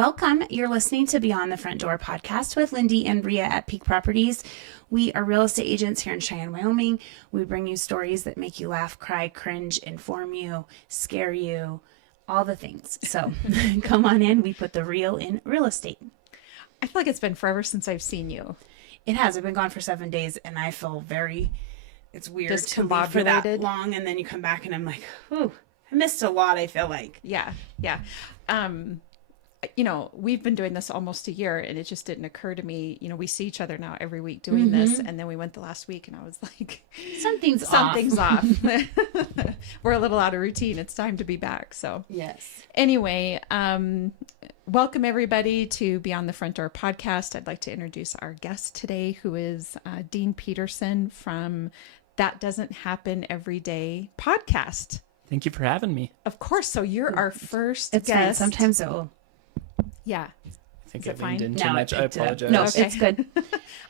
welcome. You're listening to Beyond the Front Door podcast with Lindy and Rhea at Peak Properties. We are real estate agents here in Cheyenne, Wyoming. We bring you stories that make you laugh, cry, cringe, inform you, scare you, all the things. So come on in. We put the real in real estate. I feel like it's been forever since I've seen you. It has. I've been gone for 7 days, and I feel it's weird to leave for that long, and then you come back, and I'm like, ooh, I missed a lot, I feel like. Yeah. We've been doing this almost a year, and it just didn't occur to me. We see each other now every week doing this, and then we went the last week, and I was like, something's off. We're a little out of routine. It's time to be back. So yes. Anyway, welcome everybody to Beyond the Front Door podcast. I'd like to introduce our guest today, who is Dean Peterson from That Doesn't Happen Every Day podcast. Thank you for having me. Of course. So you're our first guest. Fine. Sometimes it will. Yeah. I think I leaned in too much. I apologize. No, it's good.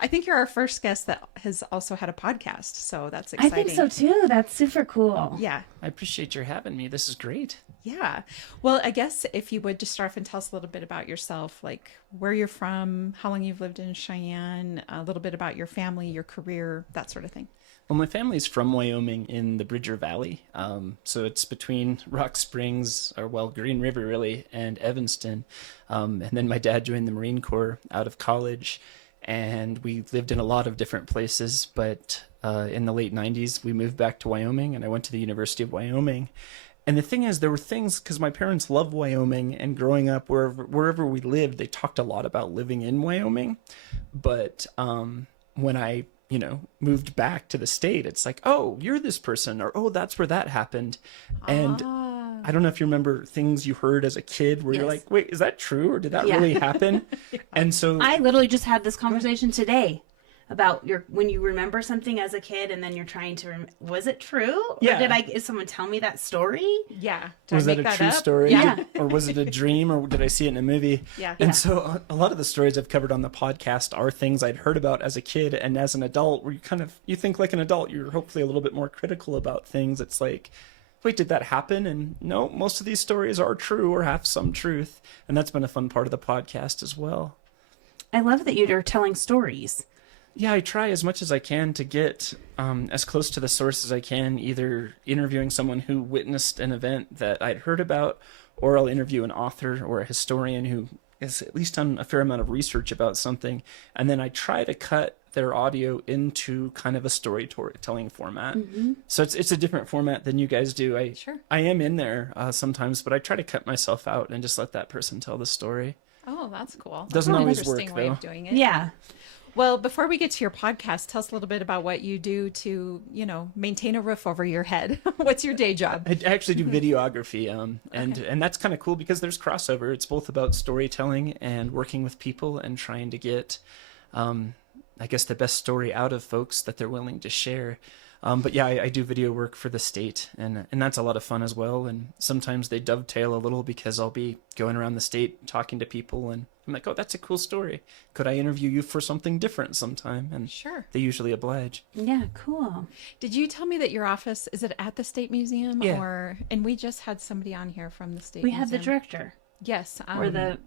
I think you're our first guest that has also had a podcast, so that's exciting. I think so too. That's super cool. Yeah. I appreciate your having me. This is great. Yeah. Well, I guess if you would just start off and tell us a little bit about yourself, like where you're from, how long you've lived in Cheyenne, a little bit about your family, your career, that sort of thing. Well, my family's from Wyoming in the Bridger Valley. So it's between Rock Springs, Green River really, and Evanston. And then my dad joined the Marine Corps out of college, and we lived in a lot of different places. But in the late 90s, we moved back to Wyoming, and I went to the University of Wyoming. And the thing is, there were things, because my parents loved Wyoming, and growing up wherever we lived, they talked a lot about living in Wyoming. But when I moved back to the state, it's like, oh, you're this person, or oh, that's where that happened. And I don't know if you remember things you heard as a kid where you're like, wait, is that true? Or did that really happen? And so I literally just had this conversation today about when you remember something as a kid and then you're trying to was it true? Or did someone tell me that story? Yeah. Was that a true story? Yeah. Or was it a dream, or did I see it in a movie? Yeah. And so a lot of the stories I've covered on the podcast are things I'd heard about as a kid, and as an adult, where you think like an adult, you're hopefully a little bit more critical about things. It's like, wait, did that happen? And no, most of these stories are true or have some truth. And that's been a fun part of the podcast as well. I love that you're telling stories. Yeah, I try as much as I can to get as close to the source as I can, either interviewing someone who witnessed an event that I'd heard about, or I'll interview an author or a historian who has at least done a fair amount of research about something. And then I try to cut their audio into kind of a storytelling format. Mm-hmm. So it's a different format than you guys do. I am in there sometimes, but I try to cut myself out and just let that person tell the story. Oh, that's cool. Doesn't always work, interesting way though. Of doing it. Yeah. Well, before we get to your podcast, tell us a little bit about what you do to, maintain a roof over your head. What's your day job? I actually do videography, and that's kind of cool because there's crossover. It's both about storytelling and working with people and trying to get, I guess, the best story out of folks that they're willing to share. But yeah, I do video work for the state, and that's a lot of fun as well. And sometimes they dovetail a little because I'll be going around the state talking to people, and I'm like, oh, that's a cool story. Could I interview you for something different sometime? And sure, they usually oblige. Yeah, cool. Did you tell me that your office, is it at the State Museum? Yeah. And we just had somebody on here from the State Museum. We had the director. Yes. Or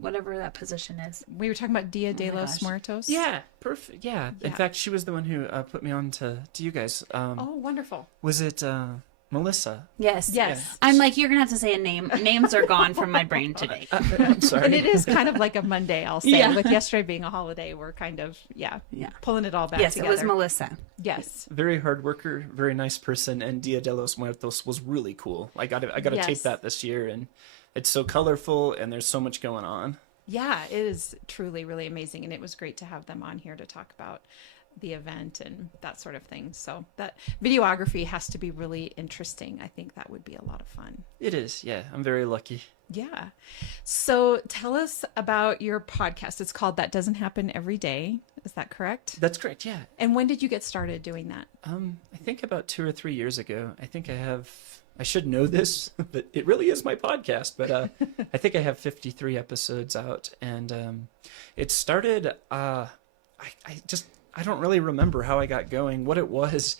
whatever that position is. We were talking about Dia de los Muertos. Yeah, perfect. Yeah. In fact, she was the one who put me on to you guys. Oh, wonderful. Was it Melissa? Yes. Yes. I'm like, you're going to have to say a name. Names are gone from my brain today. I'm sorry. And it is kind of like a Monday, I'll say. Yeah. With yesterday being a holiday, we're kind of, pulling it all back together. Yes, it was Melissa. Yes. Very hard worker, very nice person, and Dia de los Muertos was really cool. I got to tape that this year, and it's so colorful, and there's so much going on. Yeah, it is truly really amazing, and it was great to have them on here to talk about the event and that sort of thing. So that videography has to be really interesting. I think that would be a lot of fun. It is. Yeah, I'm very lucky. Yeah. So tell us about your podcast. It's called That Doesn't Happen Every Day. Is that correct? That's correct. Yeah. And when did you get started doing that? I think about 2 or 3 years ago. I should know this, but it really is my podcast. But I think I have 53 episodes out, and it started. I don't really remember how I got going. What it was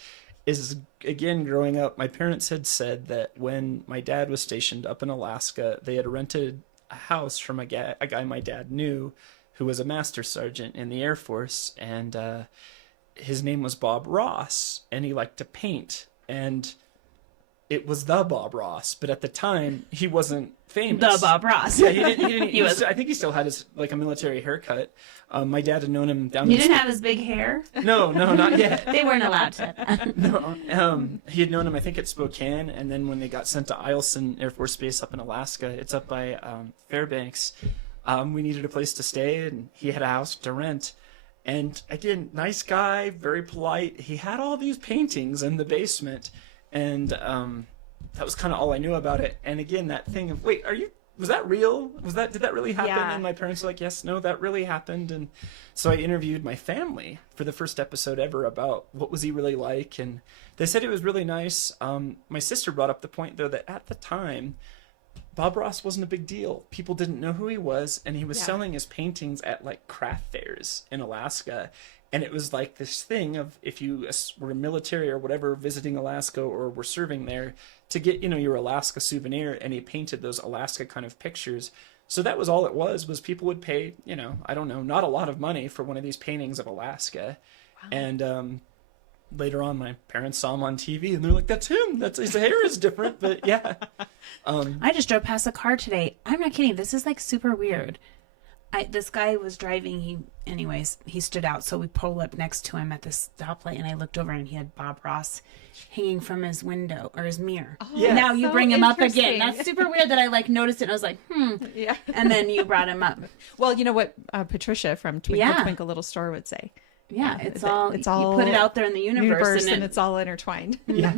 is, again, growing up, my parents had said that when my dad was stationed up in Alaska, they had rented a house from a guy my dad knew who was a master sergeant in the Air Force, and his name was Bob Ross, and he liked to paint, and it was the Bob Ross, but at the time he wasn't famous. The Bob Ross. Yeah, he didn't. I think he still had his like a military haircut. My dad had known him down. He didn't have his big hair. No, not yet. They weren't allowed to. No, he had known him, I think, at Spokane, and then when they got sent to Eielson Air Force Base up in Alaska, it's up by Fairbanks. We needed a place to stay, and he had a house to rent. And again, nice guy, very polite. He had all these paintings in the basement, and that was kind of all I knew about it. And again, that thing of, wait, was that real? Did that really happen? Yeah. And my parents were like, yes, no, that really happened. And so I interviewed my family for the first episode ever about what was he really like. And they said it was really nice. My sister brought up the point, though, that at the time, Bob Ross wasn't a big deal. People didn't know who he was, and he was selling his paintings at like craft fairs in Alaska. And it was like this thing of, if you were military or whatever visiting Alaska or were serving there, to get, your Alaska souvenir, and he painted those Alaska kind of pictures. So that was all it was people would pay, I don't know, not a lot of money for one of these paintings of Alaska. Wow. And later on, my parents saw him on TV, and they're like, that's him. His hair is different, but yeah. I just drove past a car today. I'm not kidding. This is like super weird. This guy was driving. He stood out. So we pulled up next to him at this stoplight, and I looked over, and he had Bob Ross hanging from his window or his mirror. Oh, yeah. Now you bring him up again. That's super weird that I noticed it. And I was like, Yeah. And then you brought him up. Well, you know what Patricia from Twinkle Twinkle Little Star would say. Yeah, it's all you put it out there in the universe and it's all intertwined. Yeah,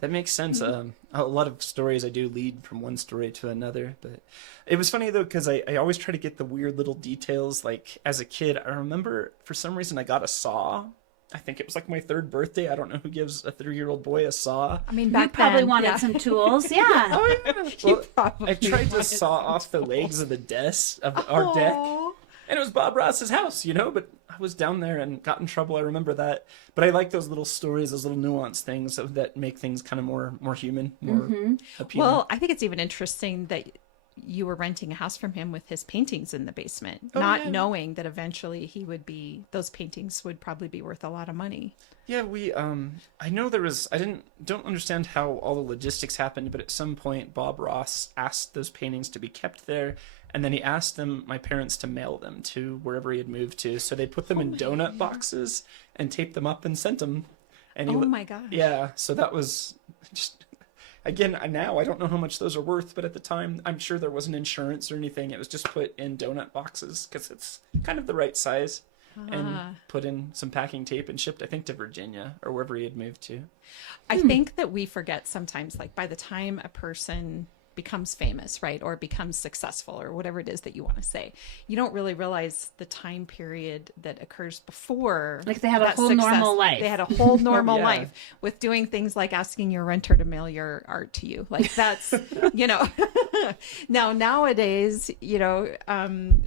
that makes sense. A lot of stories I do lead from one story to another, but it was funny though, because I always try to get the weird little details. Like as a kid, I remember for some reason I got a saw. I think it was like my 3rd birthday. I don't know who gives a 3-year-old boy a saw. I mean, you probably wanted some tools. Yeah. Oh yeah. Well, I tried to saw off the legs of the desk of our deck. And it was Bob Ross's house, but I was down there and got in trouble. I remember that. But I like those little stories, those little nuanced things that make things kind of more human, more appealing. Well, I think it's even interesting that you were renting a house from him with his paintings in the basement, not knowing that eventually those paintings would probably be worth a lot of money. Yeah, I know don't understand how all the logistics happened, but at some point Bob Ross asked those paintings to be kept there. And then he asked my parents to mail them to wherever he had moved to. So they put them in donut boxes and taped them up and sent them. And my gosh. Yeah, so that was just, again, now I don't know how much those are worth, but at the time, I'm sure there wasn't insurance or anything. It was just put in donut boxes because it's kind of the right size. And put in some packing tape and shipped, I think, to Virginia or wherever he had moved to. I think that we forget sometimes, like by the time a person becomes famous, right, or becomes successful, or whatever it is that you want to say, you don't really realize the time period that occurs before. Like they had a whole normal life. They had a whole normal life with doing things like asking your renter to mail your art to you. Like that's, Now nowadays,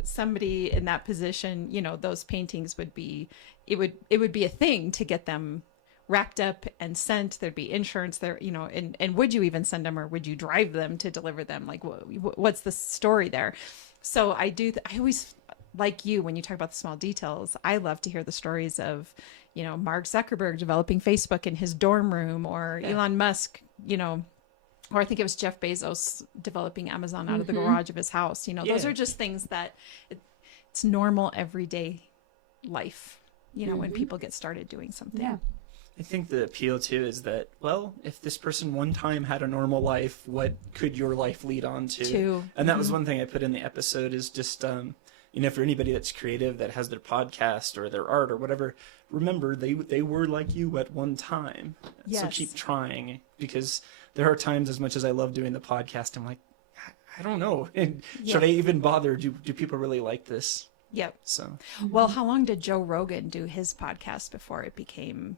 somebody in that position, those paintings would be, it would be a thing to get them wrapped up and sent. There'd be insurance there, and would you even send them, or would you drive them to deliver them? Like what's the story there? So I always, like you, when you talk about the small details, I love to hear the stories of, Mark Zuckerberg developing Facebook in his dorm room, or Elon Musk, or I think it was Jeff Bezos developing Amazon out of the garage of his house. Those are just things that it's normal everyday life, when people get started doing something. Yeah. I think the appeal too is that, well, if this person one time had a normal life, what could your life lead on to? And that was one thing I put in the episode is just, for anybody that's creative, that has their podcast or their art or whatever, remember they were like you at one time. Yes. So keep trying, because there are times, as much as I love doing the podcast, I'm like, I don't know. Should I even bother? Do people really like this? Yep. So, well, how long did Joe Rogan do his podcast before it became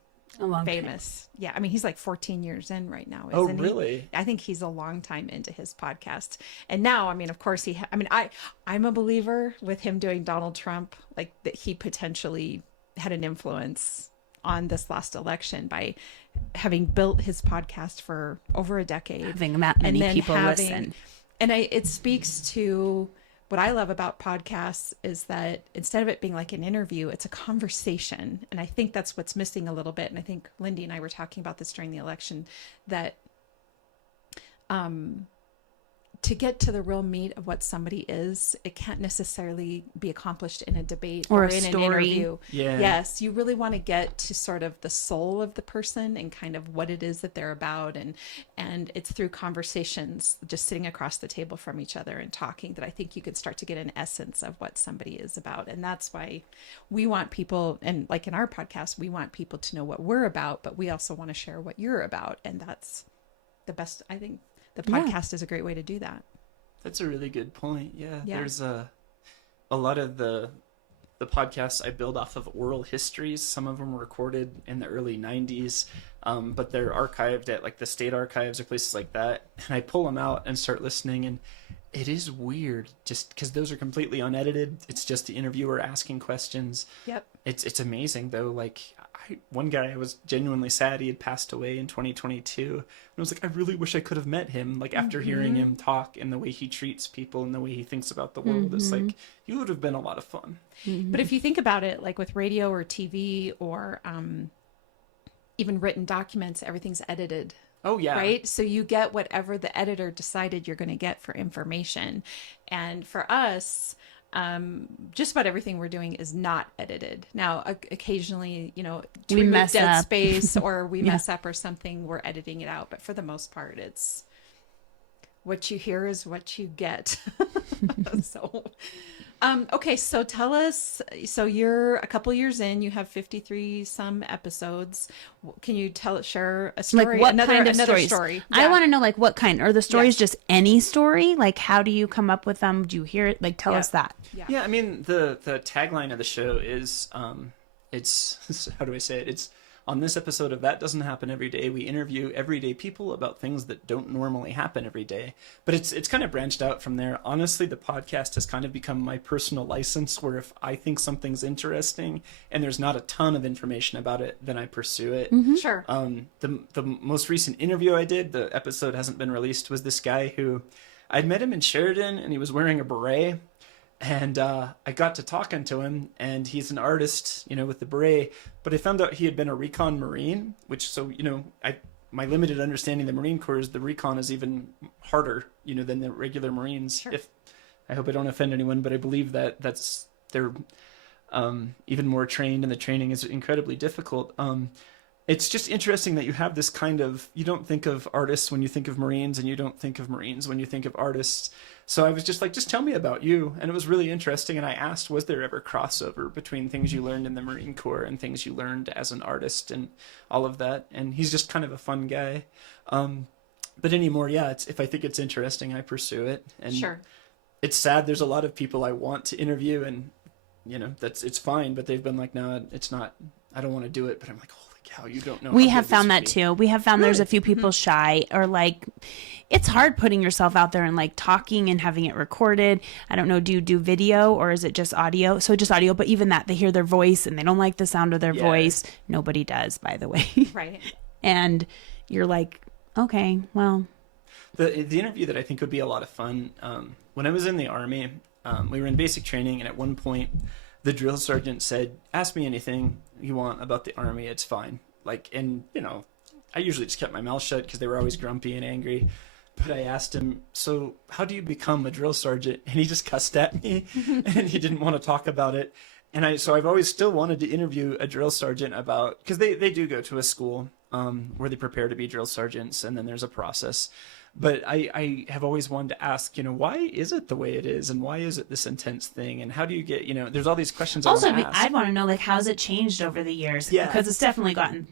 famous? Yeah, I mean, he's like 14 years in right now, isn't he? Really? I think he's a long time into his podcast. And now, I mean, of course I'm a believer with him doing Donald Trump, like that he potentially had an influence on this last election by having built his podcast for over a decade, having that many people listen. And it speaks to what I love about podcasts is that instead of it being like an interview, it's a conversation. And I think that's what's missing a little bit. And I think Lindy and I were talking about this during the election, that to get to the real meat of what somebody is, it can't necessarily be accomplished in a debate Or a in story. an interview. Yeah. Yes, you really want to get to sort of the soul of the person and kind of what it is that they're about, and it's through conversations, just sitting across the table from each other and talking, that I think you could start to get an essence of what somebody is about. And that's why we want people, and like in our podcast, we want people to know what we're about, but we also want to share what you're about, and that's the best. I think the podcast is a great way to do that. That's a really good point. Yeah. Yeah. There's a lot of the podcasts I build off of oral histories. Some of them were recorded in the early 90s, but they're archived at like the state archives or places like that. And I pull them out and start listening, and it is weird just because those are completely unedited. It's just the interviewer asking questions. Yep. It's amazing though. Like one guy, I was genuinely sad he had passed away in 2022. And I was like, I really wish I could have met him. Like after hearing him talk and the way he treats people and the way he thinks about the world, it's like, he would have been a lot of fun. But if you think about it, like with radio or TV or even written documents, everything's edited. Oh yeah. Right. So you get whatever the editor decided you're going to get for information. And for us, just about everything we're doing is not edited. Now, occasionally, you know, to We remove mess dead up. space or we mess up or something, we're editing it out. But for the most part, it's what you hear is what you get. So, okay. So tell us, so you're a couple years in, you have 53 some episodes. Can you share a story? Like what kind of another stories? story? I Yeah. want to know like what kind. Are the stories just any story? Like how do you come up with them? Do you hear it? Like tell us that. Yeah, I mean the tagline of the show is it's how do I say it? It's on this episode of That Doesn't Happen Every Day, we interview everyday people about things that don't normally happen every day. But it's kind of branched out from there. Honestly, the podcast has kind of become my personal license, where if I think something's interesting and there's not a ton of information about it, then I pursue it. Sure. The most recent interview I did, the episode hasn't been released, was this guy who I'd met him in Sheridan and he was wearing a beret. And I got to talking to him, and he's an artist, you know, with the beret. But I found out he had been a recon Marine, which, so, you know, my limited understanding of the Marine Corps is the recon is even harder, you know, than the regular Marines. Sure. I hope I don't offend anyone, but I believe they're even more trained, and the training is incredibly difficult. It's just interesting that you have this kind of, you don't think of artists when you think of Marines, and you don't think of Marines when you think of artists. So I was just like, just tell me about you. And it was really interesting. And I asked, was there ever crossover between things you learned in the Marine Corps and things you learned as an artist and all of that? And he's just kind of a fun guy. But anymore, yeah, if I think it's interesting, I pursue it. And Sure. It's sad. There's a lot of people I want to interview, and, you know, it's fine. But they've been like, no, it's not, I don't want to do it. But I'm like, holy cow, you don't know. We how have good this found that would be. too. We have found there's a few people shy, or like it's hard putting yourself out there and like talking and having it recorded. I don't know, do you do video or is it just audio? So just audio, but even that, they hear their voice and they don't like the sound of their voice. Nobody does, by the way. Right. And you're like, okay, well. The interview that I think would be a lot of fun, when I was in the Army, we were in basic training, and at one point the drill sergeant said, ask me anything you want about the Army, it's fine. Like, and, you know, I usually just kept my mouth shut because they were always grumpy and angry. But I asked him, so how do you become a drill sergeant? And he just cussed at me, and he didn't want to talk about it. And so I've always still wanted to interview a drill sergeant about, because they do go to a school where they prepare to be drill sergeants, and then there's a process. But I have always wanted to ask, you know, why is it the way it is, and why is it this intense thing, and how do you get, you know, there's all these questions I Also, want to ask. I want to know, like, how's it changed over the years? Yeah. Because it's definitely gotten,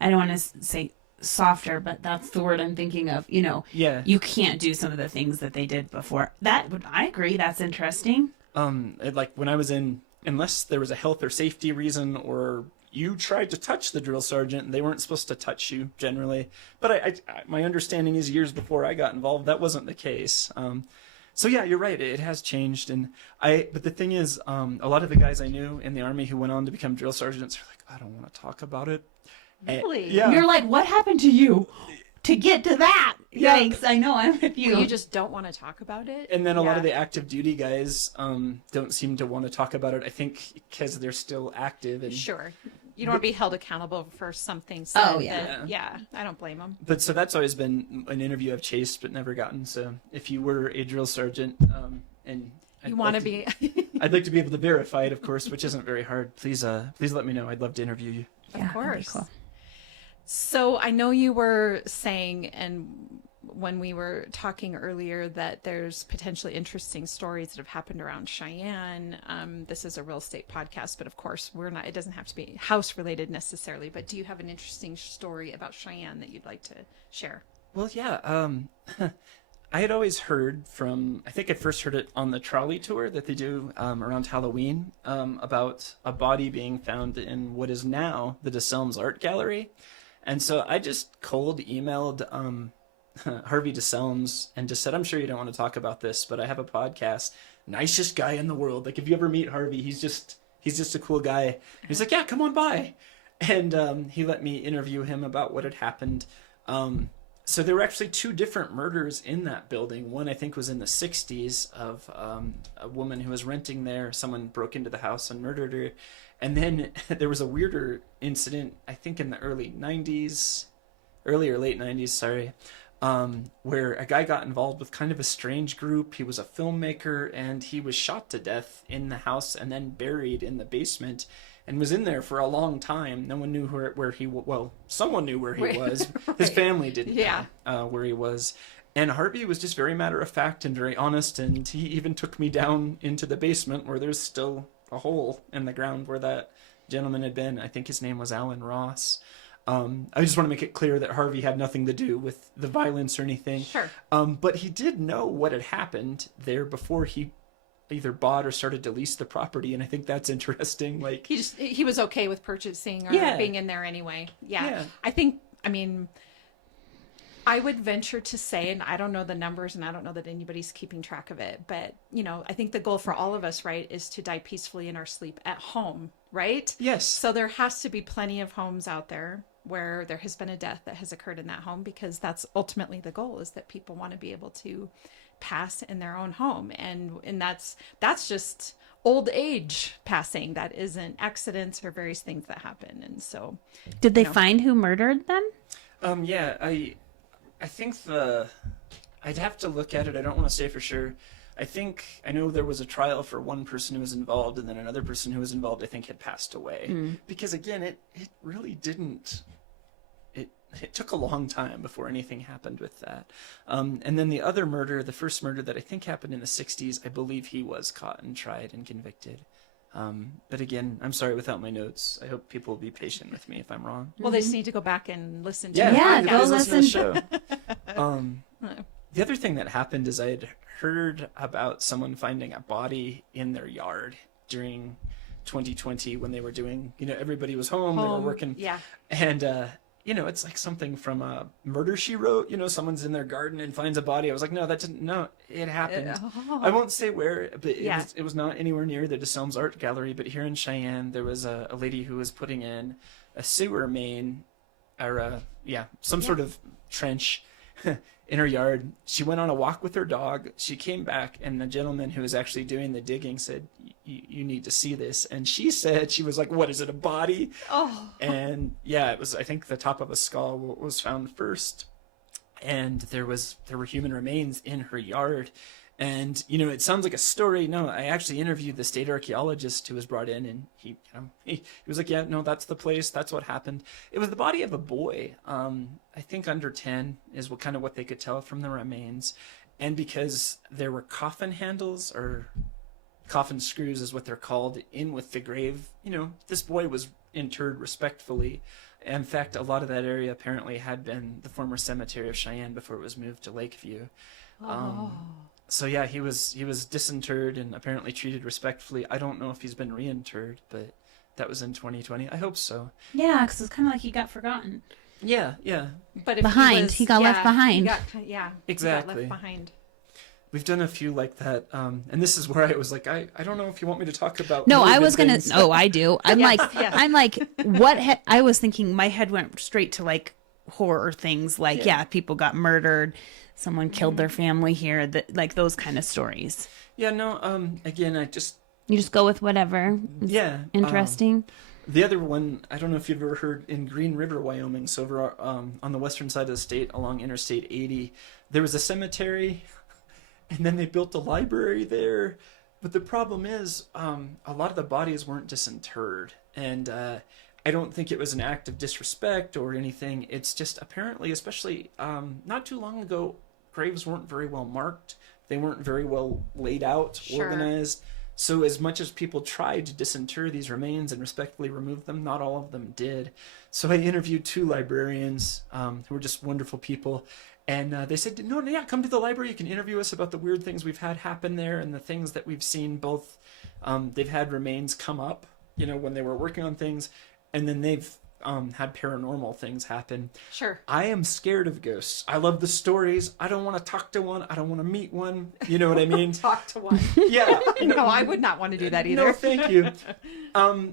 I don't want to say softer, but that's the word I'm thinking of. You know, Yeah. you can't do some of the things that they did before. I agree. That's interesting. Like when I was in, unless there was a health or safety reason, or you tried to touch the drill sergeant, they weren't supposed to touch you generally. But I my understanding is years before I got involved, that wasn't the case. So yeah, you're right. It has changed. But the thing is, a lot of the guys I knew in the Army who went on to become drill sergeants are like, I don't want to talk about it. Really? Yeah. You're like, what happened to you? to get to that. Yeah. Yikes! I know, I'm with you. Well, you just don't want to talk about it. And then a lot of Yeah. the active duty guys don't seem to want to talk about it. I think because they're still active. And Sure. You don't want to be held accountable for something said. Oh, yeah. that- yeah, I don't blame them. But so that's always been an interview I've chased but never gotten. So if you were a drill sergeant and You want to be... I'd like to be able to verify it, of course, which isn't very hard. Please let me know. I'd love to interview you. Of Yeah, that'd be course. cool. So I know you were saying, and when we were talking earlier, that there's potentially interesting stories that have happened around Cheyenne. This is a real estate podcast, but of course we're not, it doesn't have to be house related necessarily, but do you have an interesting story about Cheyenne that you'd like to share? Well, yeah. I had always heard from, I think I first heard it on the trolley tour that they do around Halloween about a body being found in what is now the DeSelms Art Gallery. And so I just cold emailed Harvey DeSelms and just said, I'm sure you don't want to talk about this, but I have a podcast. Nicest guy in the world. Like, if you ever meet Harvey, he's just a cool guy. He's like, yeah, come on by. And he let me interview him about what had happened. So there were actually two different murders in that building. One, I think, was in the 60s of a woman who was renting there. Someone broke into the house and murdered her. And then there was a weirder incident, I think in the early or late 90s, sorry, where a guy got involved with kind of a strange group. He was a filmmaker, and he was shot to death in the house and then buried in the basement, and was in there for a long time. No one knew where he well, someone knew where he was. His family didn't know where he was. And Harvey was just very matter of fact and very honest, and he even took me down into the basement where there's still a hole in the ground where that gentleman had been. I think his name was Alan Ross. I just want to make it clear that Harvey had nothing to do with the violence or anything. Sure. But he did know what had happened there before he either bought or started to lease the property, and I think that's interesting. Like, He was okay with purchasing or Yeah. being in there anyway. Yeah. I mean, I would venture to say, and I don't know the numbers and I don't know that anybody's keeping track of it, but I think the goal for all of us, right, is to die peacefully in our sleep at home, right? yes. So there has to be plenty of homes out there where there has been a death that has occurred in that home, because that's ultimately the goal, is that people want to be able to pass in their own home. And that's just old age passing. That isn't accidents or various things that happen. And so, Did they find who murdered them? Yeah, I think I'd have to look at it. I don't want to say for sure. I know there was a trial for one person who was involved, and then another person who was involved, I think, had passed away. Because again, it really didn't. It took a long time before anything happened with that. And then the other murder, the first murder that I think happened in the 60s, I believe he was caught and tried and convicted. But again, I'm sorry without my notes. I hope people will be patient with me if I'm wrong. well, they just need to go back and listen to Yeah, the Yeah, podcast. go please listen to the listen. show. The other thing that happened is I had heard about someone finding a body in their yard during 2020 when they were doing, everybody was home, they were working. Yeah. And, it's like something from a Murder, She Wrote, someone's in their garden and finds a body. I was like, no, it happened. I won't say where, but it was not anywhere near the DeSelms Art Gallery. But here in Cheyenne, there was a lady who was putting in a sewer main, or some sort of trench in her yard. She went on a walk with her dog. She came back, and the gentleman who was actually doing the digging said, you need to see this. And she said, she was like, what is it, a body? Oh. And it was, I think the top of a skull was found first. And there were human remains in her yard. And, it sounds like a story. No, I actually interviewed the state archaeologist who was brought in, and he was like, yeah, no, that's the place. That's what happened. It was the body of a boy. I think under 10 is what they could tell from the remains. And because there were coffin handles, or coffin screws is what they're called, in with the grave, this boy was interred respectfully. In fact, a lot of that area apparently had been the former cemetery of Cheyenne before it was moved to Lakeview. So yeah, he was disinterred and apparently treated respectfully. I don't know if he's been reinterred, but that was in 2020. I hope so. Yeah, because it's kind of like he got forgotten. Yeah. But if He got left behind. Exactly. He got left behind. We've done a few like that, and this is where I was like, I don't know if you want me to talk about. No, I moving was things. I do. I'm Yes, like, yes. I'm like, I was thinking, my head went straight to like horror things like, people got murdered, someone killed their family here, like those kind of stories. Yeah, no, again, You just go with whatever. Interesting. The other one, I don't know if you've ever heard, in Green River, Wyoming, so over on the western side of the state along Interstate 80, there was a cemetery, and then they built a library there. But the problem is, a lot of the bodies weren't disinterred, and I don't think it was an act of disrespect or anything. It's just apparently, especially not too long ago, graves weren't very well marked. They weren't very well laid out, organized. So as much as people tried to disinter these remains and respectfully remove them, not all of them did. So I interviewed 2 librarians who were just wonderful people. And they said, no, yeah, come to the library. You can interview us about the weird things we've had happen there and the things that we've seen. Both they've had remains come up, when they were working on things. And then they've had paranormal things happen. Sure. I am scared of ghosts. I love the stories. I don't want to talk to one. I don't want to meet one. You know what I mean? Talk to one. Yeah. No, I would not want to do that either. No, thank you.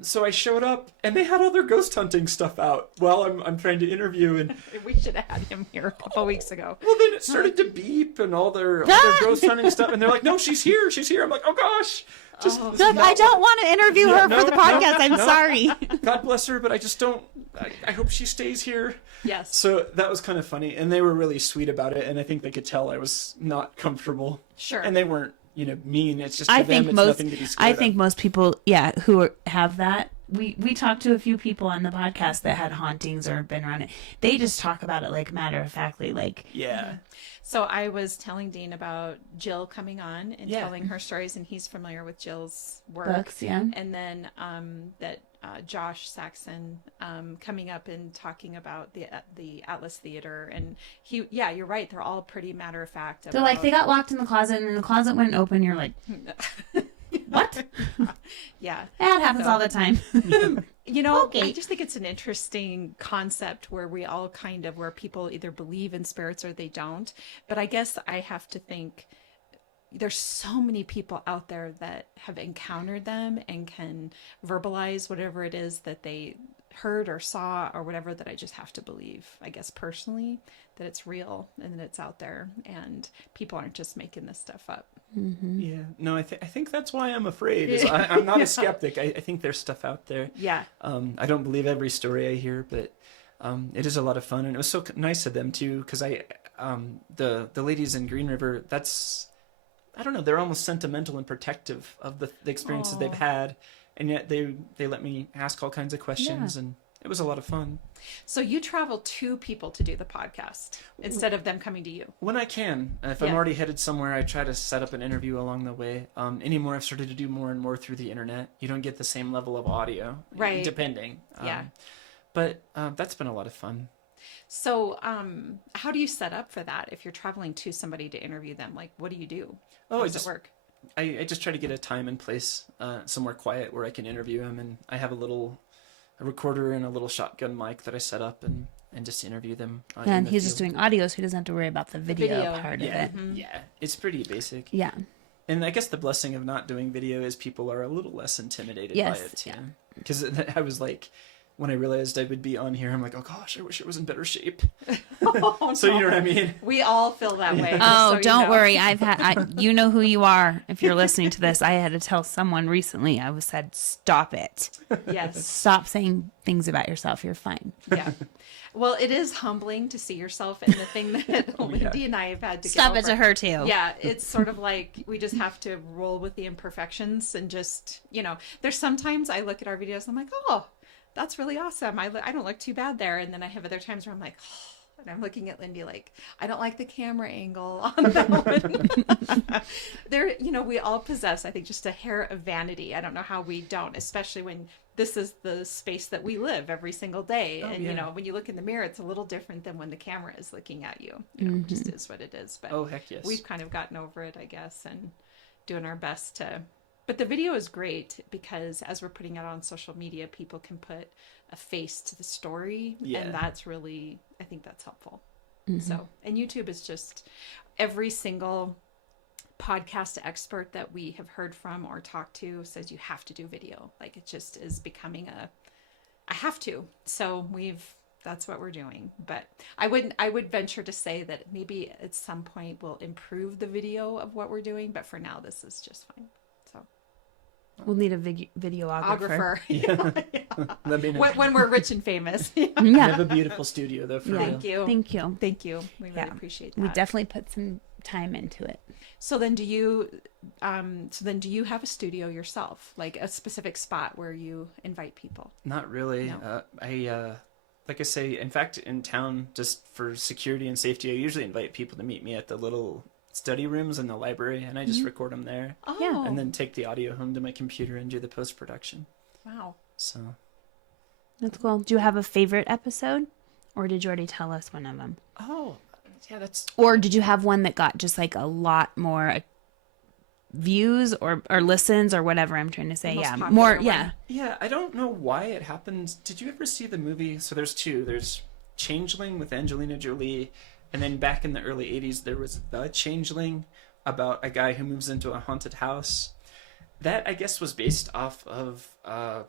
So I showed up, and they had all their ghost hunting stuff out while I'm trying to interview. And we should have had him here a couple weeks ago. well, then it started to beep and all their ghost hunting stuff, and they're like, "No, she's here. She's here." I'm like, "Oh gosh." Look, I don't want to interview her for the podcast. I'm sorry. God bless her, but I just don't. I hope she stays here. Yes. So that was kind of funny, and they were really sweet about it, and I think they could tell I was not comfortable. Sure. And they weren't, mean. It's just I for them, think it's most. nothing to be scared I think of. most people, who have that. We talked to a few people on the podcast that had hauntings or been around it. They just talk about it like matter of factly, like Yeah. So I was telling Dean about Jill coming on and telling her stories, and he's familiar with Jill's work. books. Yeah. And then that Josh Saxon coming up and talking about the Atlas Theater, and you're right. They're all pretty matter of fact. They're like they got locked in the closet, and the closet went open. You're like, what? Yeah, That happens all the time. Okay. I just think it's an interesting concept where we all where people either believe in spirits or they don't. But I guess I have to think there's so many people out there that have encountered them and can verbalize whatever it is that they heard or saw or whatever, that I just have to believe, I guess personally, that it's real and that it's out there and people aren't just making this stuff up. Mm-hmm. Yeah. No, I think that's why I'm afraid. Is I'm not a skeptic. I think there's stuff out there. Yeah. I don't believe every story I hear, but it is a lot of fun, and it was so nice of them too, because the ladies in Green River, I don't know, they're almost sentimental and protective of the experiences they've had, and yet they let me ask all kinds of questions, and it was a lot of fun. So you travel 2 people to do the podcast instead of them coming to you? When I can. If I'm already headed somewhere, I try to set up an interview along the way. Anymore, I've started to do more and more through the internet. You don't get the same level of audio, right? Depending. Yeah. But that's been a lot of fun. So how do you set up for that if you're traveling to somebody to interview them? Like, what do you do? How does it work? I just try to get a time and place somewhere quiet where I can interview them, and I have a recorder and a little shotgun mic that I set up and just interview them. And he's just doing audio, so he doesn't have to worry about the video part of it. Yeah, it's pretty basic. Yeah. And I guess the blessing of not doing video is people are a little less intimidated by it too. Because I was like, when I realized I would be on here, I'm like, oh gosh, I wish it was in better shape. So you know what I mean? We all feel that way. Oh, so don't worry. You know who you are. If you're listening to this, I had to tell someone recently, I said, stop it. Yes. Stop saying things about yourself. You're fine. Yeah. Well, it is humbling to see yourself in the thing that Lindy and I have had to stop get it to her too. Yeah. It's sort of like we just have to roll with the imperfections and just, there's sometimes I look at our videos and I'm like, oh, that's really awesome. I don't look too bad there. And then I have other times where I'm like, oh, and I'm looking at Lindy like, I don't like the camera angle on that one. There, we all possess, I think, just a hair of vanity. I don't know how we don't, especially when this is the space that we live every single day. And, when you look in the mirror, it's a little different than when the camera is looking at you. It just is what it is. But heck yes. We've kind of gotten over it, I guess, and doing our best to... But the video is great because as we're putting it on social media, people can put a face to the story. Yeah. And that's really, I think that's helpful. Mm-hmm. So, and YouTube is just every single podcast expert that we have heard from or talked to says you have to do video. Like it just is becoming I have to. So we've That's what we're doing. But I would venture to say that maybe at some point we'll improve the video of what we're doing, but for now this is just fine. So We'll need a videographer. That'd be nice. when we're rich and famous. We Yeah. have a beautiful studio though, for real. Thank you. Thank you. We really appreciate that. We definitely put some time into it. So then do you have a studio yourself, like a specific spot where you invite people? Not really. No. Like I say, in fact, in town, just for security and safety, I usually invite people to meet me at the little study rooms in the library, and I just record them there. Oh. Yeah. And then take the audio home to my computer and do the post-production. Wow. So That's cool. Do you have a favorite episode? Or did you already tell us one of them? yeah, that's... Or did you have one that got just like a lot more views or listens or whatever I'm trying to say? The most Yeah. popular More, one. yeah. Yeah, I don't know why it happens. Did you ever see the movie? So there's two. There's Changeling with Angelina Jolie, and then back in the early 80s, there was The Changeling, about a guy who moves into a haunted house. That, I guess, was based off of a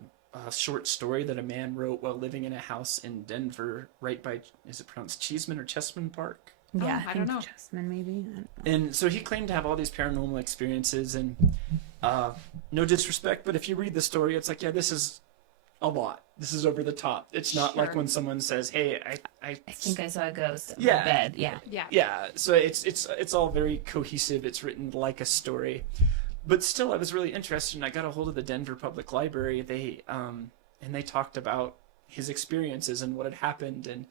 short story that a man wrote while living in a house in Denver, right by, is it pronounced Cheeseman or Chessman Park? Yeah, I don't know. Chessman, maybe. I don't know. And so he claimed to have all these paranormal experiences, and no disrespect, but if you read the story, it's like, yeah, this is a lot. This is over the top. It's not like Sure. when someone says, "Hey, I think I saw a ghost in Yeah. my bed." Yeah. Yeah. yeah." So it's all very cohesive. It's written like a story, but still, I was really interested, and I got a hold of the Denver Public Library. They and they talked about his experiences and what had happened, and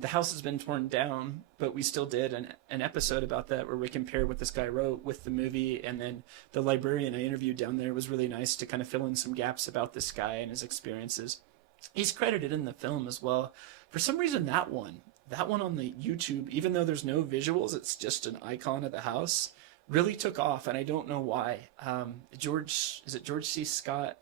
the house has been torn down, but we still did an episode about that where we compared what this guy wrote with the movie, and then the librarian I interviewed down there was really nice to kind of fill in some gaps about this guy and his experiences. He's credited in the film as well. For some reason, that one on the YouTube, even though there's no visuals, it's just an icon of the house, really took off, and I don't know why. George C. Scott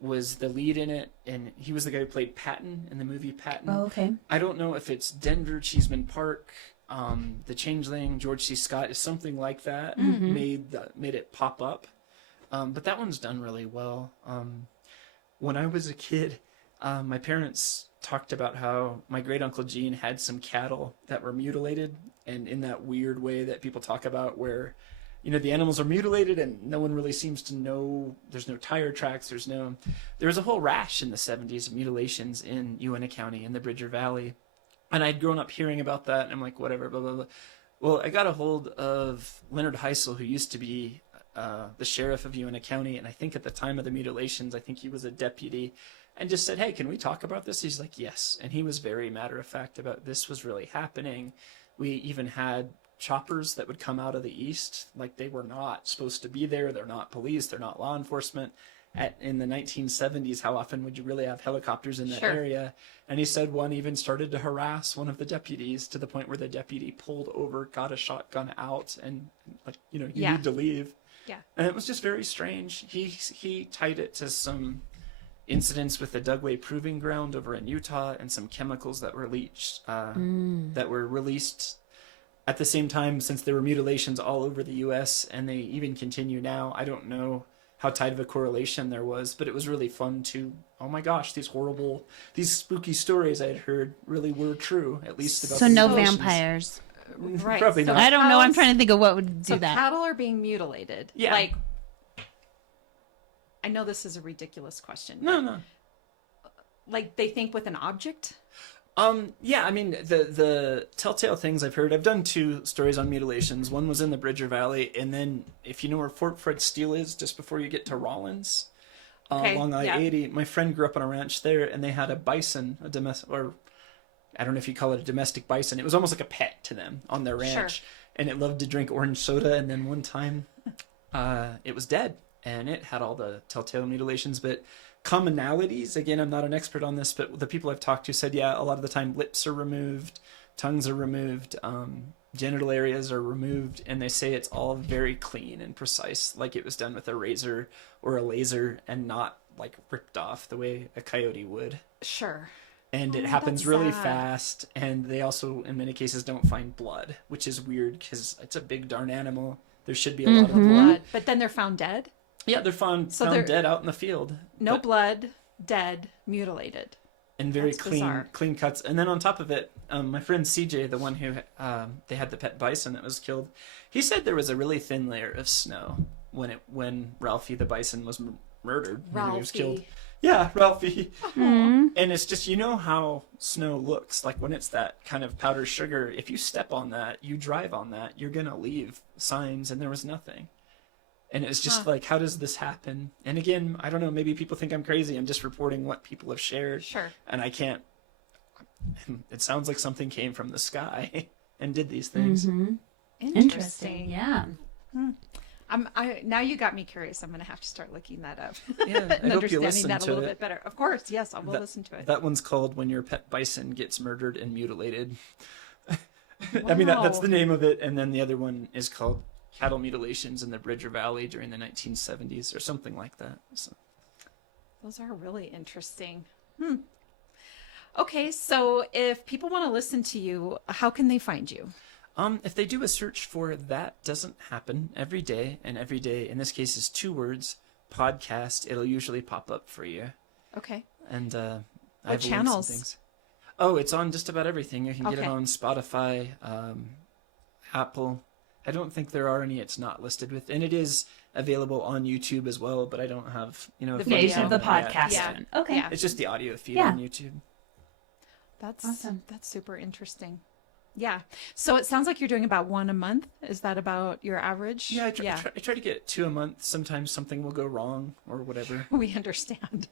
was the lead in it, and he was the guy who played Patton in the movie Patton. Oh, okay. I don't know if it's Denver, Cheeseman Park, The Changeling, George C. Scott, is something like that made it pop up. But that one's done really well. When I was a kid, my parents talked about how my great uncle Gene had some cattle that were mutilated, and in that weird way that people talk about where, you know, the animals are mutilated and no one really seems to know. There's no tire tracks. There was a whole rash in the 70s of mutilations in Uintah County in the Bridger Valley. And I'd grown up hearing about that, and I'm like, whatever, blah, blah, blah. Well, I got a hold of Leonard Heisel, who used to be the sheriff of Uintah County, and I think at the time of the mutilations, I think he was a deputy, and just said, hey, can we talk about this? He's like, yes. And he was very matter-of-fact about this was really happening. We even had choppers that would come out of the east, like they were not supposed to be there. They're not police. They're not law enforcement. In the 1970s, how often would you really have helicopters in that Sure. area? And he said one even started to harass one of the deputies to the point where the deputy pulled over, got a shotgun out, and like, you know, you Yeah. need to leave. Yeah. And it was just very strange. He tied it to some incidents with the Dugway Proving Ground over in Utah and some chemicals that were leached, that were released at the same time, since there were mutilations all over the U.S., and they even continue now. I don't know how tight of a correlation there was, but it was really fun to, oh my gosh, these spooky stories I had heard really were true, at least about So the no mutilations. vampires. Right. Probably So not. I don't know. I'm cows- trying to think of what would do So that. cattle are being mutilated. Yeah. Like, I know this is a ridiculous question. No. Like they think with an object? Yeah, I mean, the telltale things I've heard, I've done 2 stories on mutilations. One was in the Bridger Valley, and then if you know where Fort Fred Steele is, just before you get to Rollins, Okay, along yeah. I-80, my friend grew up on a ranch there, and they had a bison, a domestic, or I don't know if you call it a domestic bison. It was almost like a pet to them on their ranch, Sure. and it loved to drink orange soda, and then one time it was dead, and it had all the telltale mutilations, but commonalities, again, I'm not an expert on this, but the people I've talked to said, yeah, a lot of the time lips are removed, tongues are removed, genital areas are removed, and they say it's all very clean and precise, like it was done with a razor or a laser and not like ripped off the way a coyote would. Sure. And it Oh, happens that's really sad. fast, and they also in many cases don't find blood, which is weird because it's a big darn animal. There should be a lot of blood. Blood. But then they're found dead? Yeah, they're found they're- dead out in the field. No But- blood, dead, mutilated. and very That's bizarre. clean cuts. And then on top of it, my friend CJ, the one who they had the pet bison that was killed, he said there was a really thin layer of snow when Ralphie the bison was murdered. When he was killed. Yeah, Ralphie. And it's just, you know how snow looks like when it's that kind of powdered sugar. If you step on that, you drive on that, you're gonna leave signs, and there was nothing. And it's just like, how does this happen? And again, I don't know, maybe people think I'm crazy. I'm just reporting what people have shared. Sure. And I can't, it sounds like something came from the sky and did these things. Interesting. Yeah. Now you got me curious. I'm going to have to start looking that up. Yeah, and I hope you understanding listen that a to little it. bit better. Of course, yes, I will listen to it. That one's called When Your Pet Bison Gets Murdered and Mutilated. I mean, that's the name of it. And then the other one is called Cattle Mutilations in the Bridger Valley during the 1970s or something like that. So. Those are really interesting. Okay, so if people want to listen to you, how can they find you? If they do a search for That Doesn't Happen every day, and every day in this case is 2 words, podcast, it'll usually pop up for you. Okay. And I What have channels? links and things. Oh, it's on just about everything. You can get it Okay. on Spotify, Apple. I don't think there are any it's not listed with, and it is available on YouTube as well. But I don't have The footage video. Page of on the that yet. podcast. Yeah. one. Okay. Yeah. It's just the audio feed Yeah. on YouTube. That's Awesome. That's super interesting. Yeah. So it sounds like you're doing about 1 a month. Is that about your average? Yeah, I try to get 2 a month. Sometimes something will go wrong or whatever. We understand.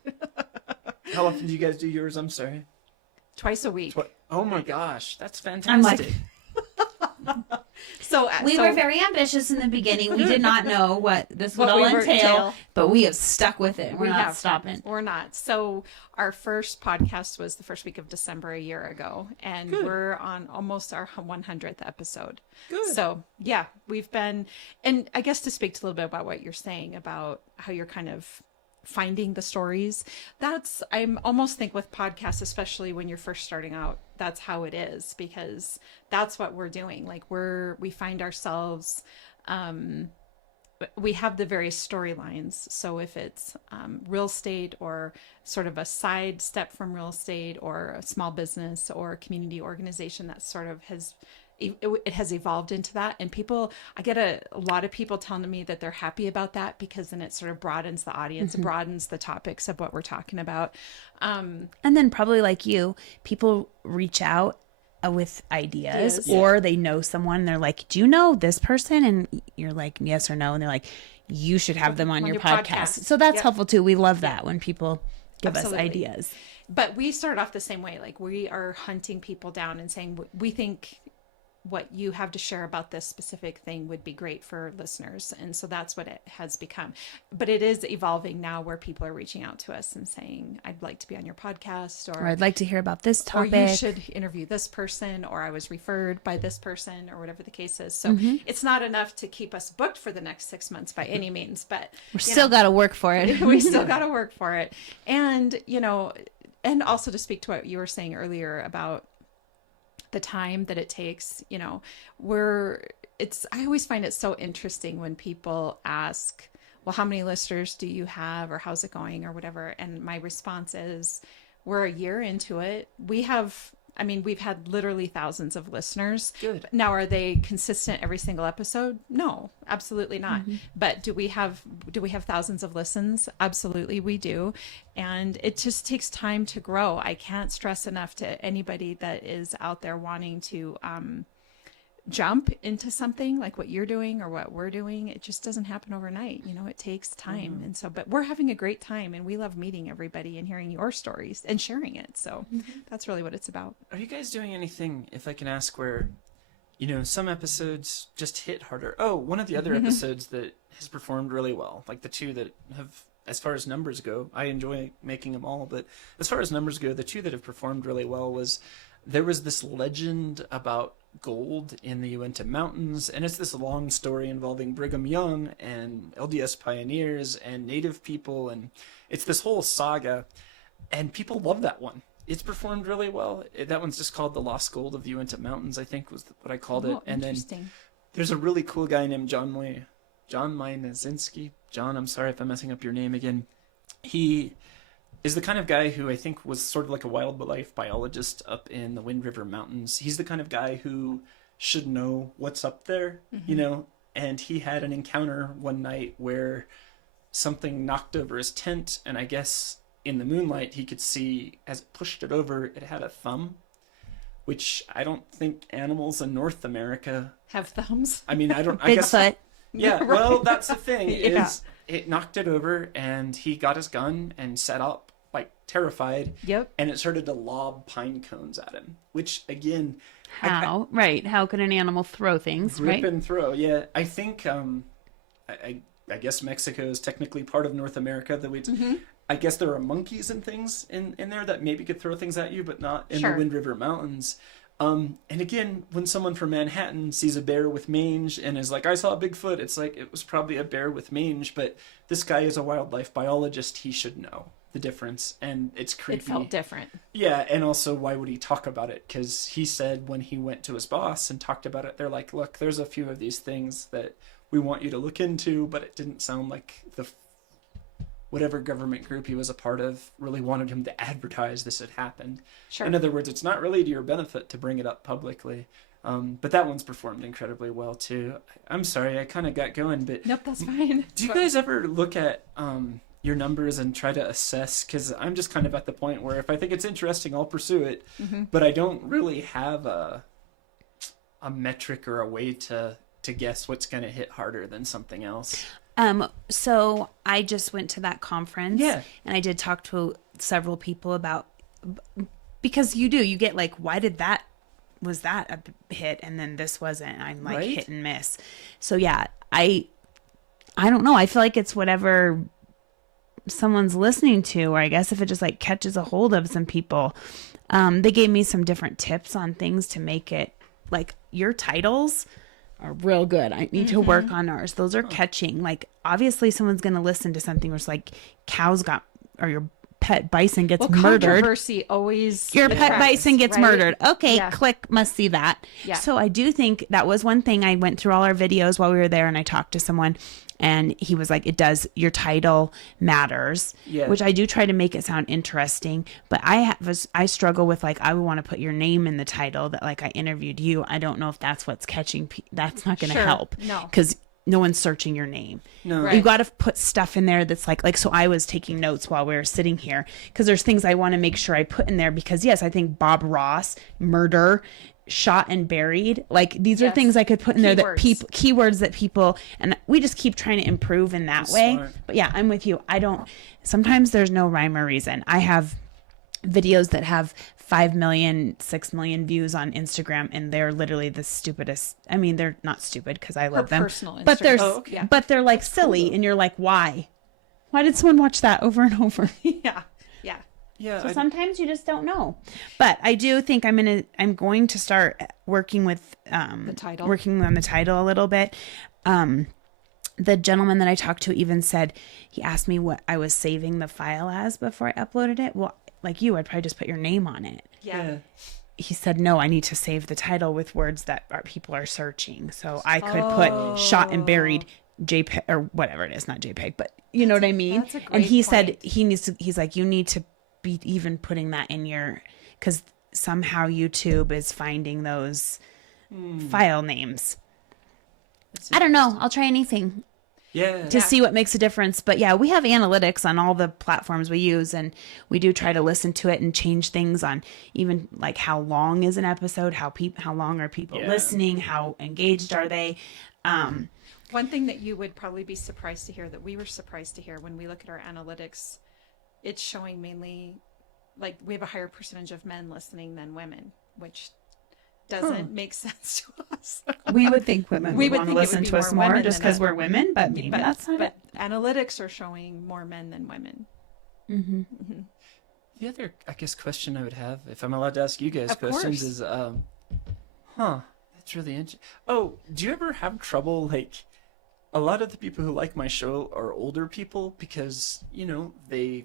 How often do you guys do yours? I'm sorry. Twice a week. Oh my gosh, that's I'm fantastic. So We were very ambitious in the beginning. We did not know what this would What all we were entail, entail. but we have stuck with it. We're We not have. stopping. We're not. So our first podcast was the first week of December a year ago, and we're on almost our 100th episode. Good. So yeah, we've been, and I guess to speak to a little bit about what you're saying about how you're kind of finding the stories, that's, I almost think with podcasts, especially when you're first starting out, that's how it is, because that's what we're doing. Like we find ourselves, we have the various storylines. So if it's real estate or sort of a side step from real estate or a small business or a community organization, that sort of it has evolved into that. And I get a lot of people telling me that they're happy about that, because then it sort of broadens the audience, broadens the topics of what we're talking about. And then probably like you, people reach out with ideas, Ideas. or they know someone. They're like, do you know this person? And you're like, yes or no. And they're like, you should have them on your podcast. So that's Yep. helpful too. We love that when people give Absolutely. us ideas. But we started off the same way. Like we are hunting people down and saying, we think what you have to share about this specific thing would be great for listeners. And so that's what it has become. But it is evolving now, where people are reaching out to us and saying, I'd like to be on your podcast, Or I'd like to hear about this or topic. you should interview this person, or I was referred by this person, or whatever the case is. So it's not enough to keep us booked for the next 6 months by any means, but We're still got to work for it. we still got to work for it. And, and also to speak to what you were saying earlier about the time that it takes, I always find it so interesting when people ask, well, how many listeners do you have, or how's it going, or whatever. And my response is, we're a year into it. We've had literally thousands of listeners. Good. Now, are they consistent every single episode? No, absolutely not. But do we have thousands of listens? Absolutely, we do. And it just takes time to grow. I can't stress enough to anybody that is out there wanting to jump into something like what you're doing or what we're doing. It just doesn't happen overnight. It takes time. And so, but we're having a great time, and we love meeting everybody and hearing your stories and sharing it. So that's really what it's about. Are you guys doing anything, if I can ask, where, some episodes just hit harder? Oh, one of the other episodes that has performed really well, like the 2 that have, as far as numbers go, I enjoy making them all, but as far as numbers go, the 2 that have performed really well there was this legend about gold in the Uinta Mountains, and it's this long story involving Brigham Young and LDS pioneers and Native people, and it's this whole saga, and people love that one. It's performed really well. That one's just called The Lost Gold of the Uinta Mountains, I think was what I called it. And then there's a really cool guy named John Mynazinski. John, I'm sorry if I'm messing up your name again. He is the kind of guy who I think was sort of like a wildlife biologist up in the Wind River Mountains. He's the kind of guy who should know what's up there, you know, and he had an encounter one night where something knocked over his tent, and I guess in the moonlight he could see as it pushed it over, it had a thumb, which I don't think animals in North America Have thumbs. I mean, I guess Bigfoot. yeah, Right. well, that's the thing Yeah. is it knocked it over and he got his gun and set up like terrified, Yep. and it started to lob pine cones at him, which again, How? Right. How can an animal throw things, rip right? and throw. Yeah, I think I guess Mexico is technically part of North America. That we, I guess there are monkeys and things in there that maybe could throw things at you, but not in Sure. the Wind River Mountains. And again, when someone from Manhattan sees a bear with mange and is like, I saw a Bigfoot, it's like, it was probably a bear with mange, but this guy is a wildlife biologist. He should know the difference. And it's creepy. It felt different. Yeah, and also, why would he talk about it? Because he said when he went to his boss and talked about it, they're like, look, there's a few of these things that we want you to look into, but it didn't sound like whatever government group he was a part of really wanted him to advertise this had happened. Sure. In other words, it's not really to your benefit to bring it up publicly. But that one's performed incredibly well, too. I'm sorry, I kind of got going, but Nope, that's fine. do you guys ever look at your numbers and try to assess? Because I'm just kind of at the point where if I think it's interesting, I'll pursue it. But I don't really have a metric or a way to guess what's going to hit harder than something else. So I just went to that conference. Yeah. And I did talk to several people about, because you get like, why did was that a hit and then this wasn't? I'm like Right? hit and miss. So yeah, I don't know. I feel like it's whatever someone's listening to, or I guess if it just like catches a hold of some people. They gave me some different tips on things to make it like your titles are real good. I need to work on ours. Those are catching. Like obviously someone's going to listen to something where it's like or your pet bison gets murdered. Controversy always Your pet attracts, bison gets right? murdered. Okay, Yeah. click, must see that. Yeah. So I do think that was one thing. I went through all our videos while we were there and I talked to someone and he was like, your title matters, Yeah. which I do try to make it sound interesting. But I struggle with like, I would want to put your name in the title that like I interviewed you. I don't know if that's what's catching. That's not going to Sure. help. No. Because no one's searching your name. No. Right. You got to put stuff in there that's like, so I was taking notes while we were sitting here because there's things I want to make sure I put in there because yes, I think Bob Ross, murder, shot and buried. Like these are Yes. things I could put in there that Keywords. keywords that people, and we just keep trying to improve in that That's way. smart. But yeah, I'm with you. Sometimes there's no rhyme or reason. I have videos that have 5 million, 6 million views on Instagram, and they're literally the stupidest. I mean, they're not stupid because I love them, personal but they're Instagram. Oh, okay. but they're like silly, and you're like, why? Why did someone watch that over and over? Yeah. Yeah. Yeah, So sometimes you just don't know. But I do think I'm going to start working with The title. working on the title a little bit. The gentleman that I talked to even said, he asked me what I was saving the file as before I uploaded it. Well, like you, I'd probably just put your name on it. Yeah. He said, no, I need to save the title with words that people are searching. So I could put shot and buried JPEG or whatever it is, not JPEG, but you know what I mean? That's a And great he said point. he's like, you need to be even putting that in because somehow YouTube is finding those file names. I don't know. I'll try anything Yeah. to see what makes a difference. But yeah, we have analytics on all the platforms we use, and we do try to listen to it and change things on even like how long is an episode, how long are people Yeah. listening, how engaged are they. One thing that you would probably be surprised to hear that we were surprised to hear when we look at our analytics, it's showing mainly like we have a higher percentage of men listening than women, which doesn't make sense to us. We would think women We would would want to think it listen would be to us more more women just than because us. we're women, but maybe that's not it. But analytics are showing more men than women. The other, I guess, question I would have, if I'm allowed to ask you guys Of questions, course. is, that's really interesting. Oh, do you ever have trouble, like, a lot of the people who like my show are older people because, they,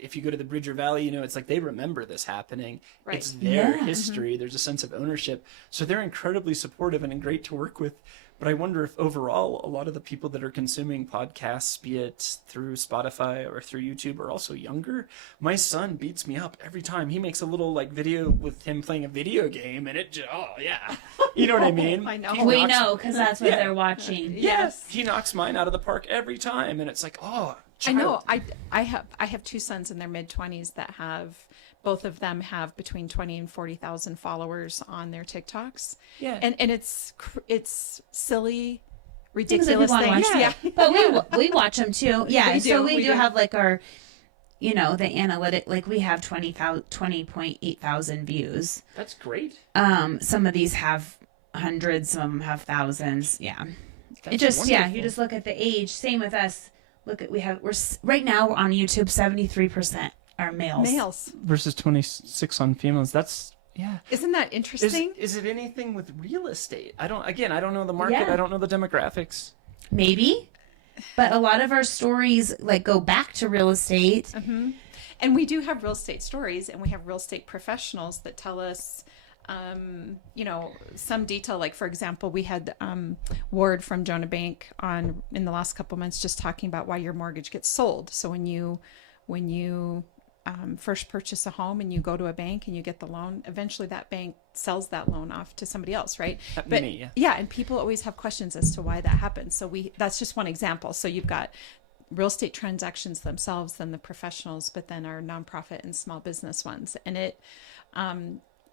if you go to the Bridger Valley, it's like they remember this happening. Right. It's their Yeah. history. There's a sense of ownership. So they're incredibly supportive and great to work with. But I wonder if overall a lot of the people that are consuming podcasts, be it through Spotify or through YouTube, are also younger. My son beats me up every time. He makes a little like video with him playing a video game, and oh yeah, you know what I mean? I know. We know, because that's what they're watching. Yes. He knocks mine out of the park every time, and it's like, oh, child. I know. I have two sons in their mid-20s that both of them have between 20 and 40,000 followers on their TikToks. Yeah. And it's silly, Things that we ridiculous want to things. watch. Yeah. But we watch them too. Yeah. We So do. we do have like our, the analytic, like we have 20.8 thousand views. That's great. Some of these have hundreds, some have thousands. Yeah. That's It just, wonderful. you just look at the age. Same with us. We're right now on YouTube, 73% are males. Versus 26 on females. That's, yeah. Isn't that interesting? Is it anything with real estate? I don't know the market. Yeah. I don't know the demographics. Maybe. But a lot of our stories like go back to real estate. Mm-hmm. And we do have real estate stories, and we have real estate professionals that tell us, some detail. Like, for example, we had Ward from Jonah Bank on in the last couple months just talking about why your mortgage gets sold. So when you first purchase a home and you go to a bank and you get the loan, eventually that bank sells that loan off to somebody else, right? But me, yeah. And people always have questions as to why that happens. So that's just one example. So you've got real estate transactions themselves, then the professionals, but then our nonprofit and small business ones. And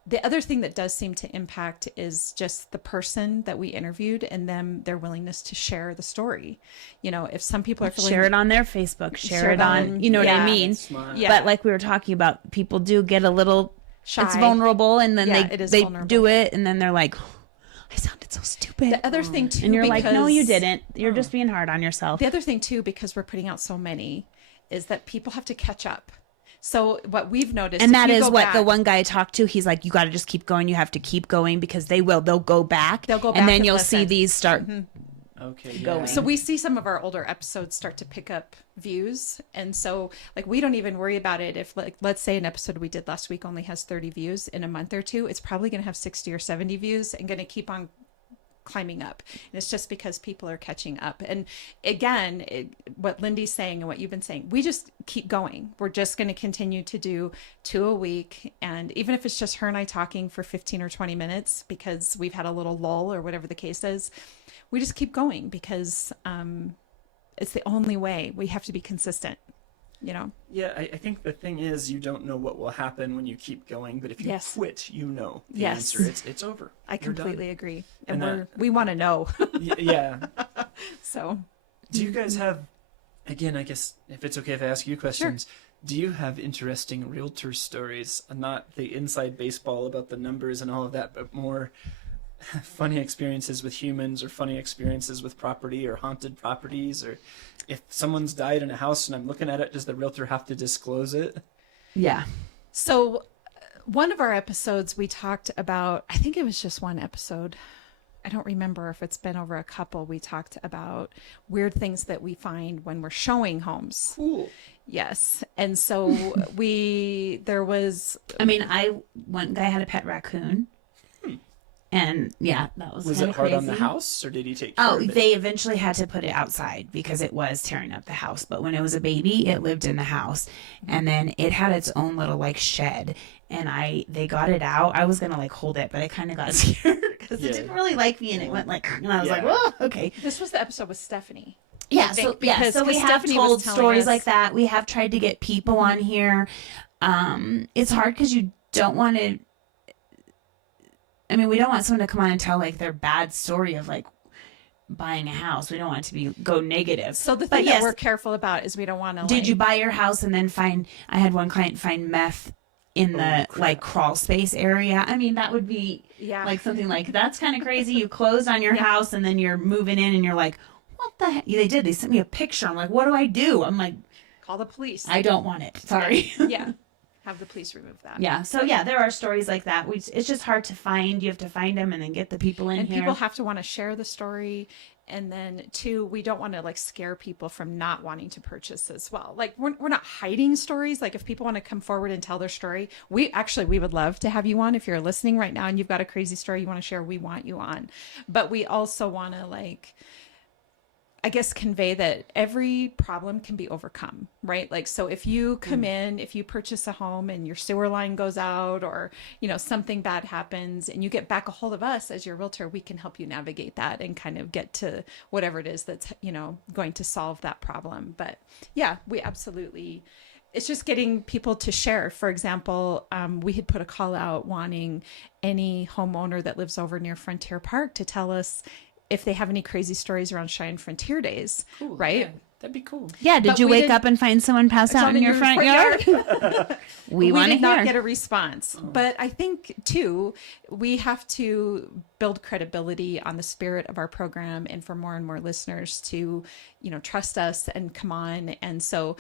the other thing that does seem to impact is just the person that we interviewed and their willingness to share the story. If some people are feeling... Share it on their Facebook, share it on, you know what I mean? Yeah. But like we were talking about, people do get a little Shy. It's vulnerable, and then it is they vulnerable. do it, and then they're like, I sounded so stupid. The other thing too, and you're like, no, you because- didn't. You're just being hard on yourself. The other thing too, because we're putting out so many, is that people have to catch up. So what we've noticed, And if that you is go what back- the one guy I talked to, he's like, you got to just keep going. You have to keep going, because they'll go back. They'll go back and then and you'll see listen. these start. Okay. Going. So we see some of our older episodes start to pick up views. And so like, we don't even worry about it. If like, let's say an episode we did last week only has 30 views, in a month or two, it's probably going to have 60 or 70 views and going to keep on climbing up. And it's just because people are catching up. And again, what Lindy's saying and what you've been saying, we just keep going. We're just going to continue to do 2 a week. And even if it's just her and I talking for 15 or 20 minutes, because we've had a little lull or whatever the case is, we just keep going, because it's the only way. We have to be consistent, Yeah, I think the thing is, you don't know what will happen when you keep going, but if you Yes. quit, the Yes. answer. It's over. I You're done. completely agree. And, And we want to know. Yeah. So Do you guys have, again, I guess if it's okay if I ask you questions, do you have interesting realtor stories? Not the inside baseball about the numbers and all of that, but more funny experiences with humans, or funny experiences with property or haunted properties? Or if someone's died in a house and I'm looking at it, does the realtor have to disclose it? Yeah. So one of our episodes we talked about, I think it was just one episode. I don't remember if it's been over a couple. We talked about weird things that we find when we're showing homes. Cool. Yes. And so there was, one guy had a pet raccoon. And yeah, that was Was kinda it hard on crazy. the house, or did he take care Oh, of it? they eventually had to put it outside because it was tearing up the house. But when it was a baby, it lived in the house, and then it had its own little like shed. And they got it out. I was gonna like hold it, but I kind of got scared because Yeah. it didn't really like me, and it went like, and I was like, Yeah. whoa, okay. this was the episode with Stephanie. Yeah, think so because- so we because have Stephanie was told telling stories us- like that. We have tried to get people on here. It's hard because you don't want to. I mean, we don't want someone to come on and tell like their bad story of like buying a house. We don't want it to go negative. So the But thing yes, that we're careful about is we don't want to. did you buy your house and then I had one client find meth in the crap. like crawl space area. I mean, that would be Yeah. like something like that's kind of crazy. You closed on your house and then you're moving in and you're like, what the heck? They did. They sent me a picture. I'm like, what do I do? I'm like, call the police? I don't want it. Sorry. Yeah. have the police remove that. Yeah. So yeah, there are stories like that. It's just hard to find. You have to find them and then get the people in And here. people have to want to share the story. And then two, we don't want to like scare people from not wanting to purchase as well. Like we're not hiding stories. Like if people want to come forward and tell their story, we would love to have you on. If you're listening right now and you've got a crazy story you want to share, we want you on. But we also want to like, I guess, convey that every problem can be overcome, right? Like, so if you come in, if you purchase a home and your sewer line goes out or, something bad happens and you get back a hold of us as your realtor, we can help you navigate that and kind of get to whatever it is that's, going to solve that problem. But yeah, we absolutely, it's just getting people to share. For example, we had put a call out wanting any homeowner that lives over near Frontier Park to tell us if they have any crazy stories around Cheyenne Frontier Days, Cool. right? Yeah, that'd be cool. Yeah. Did But you we wake didn't- up and find someone passed out in your front yard? We want to did not hear. get a response. But I think, too, we have to build credibility on the spirit of our program and for more and more listeners to, trust us and come on. And so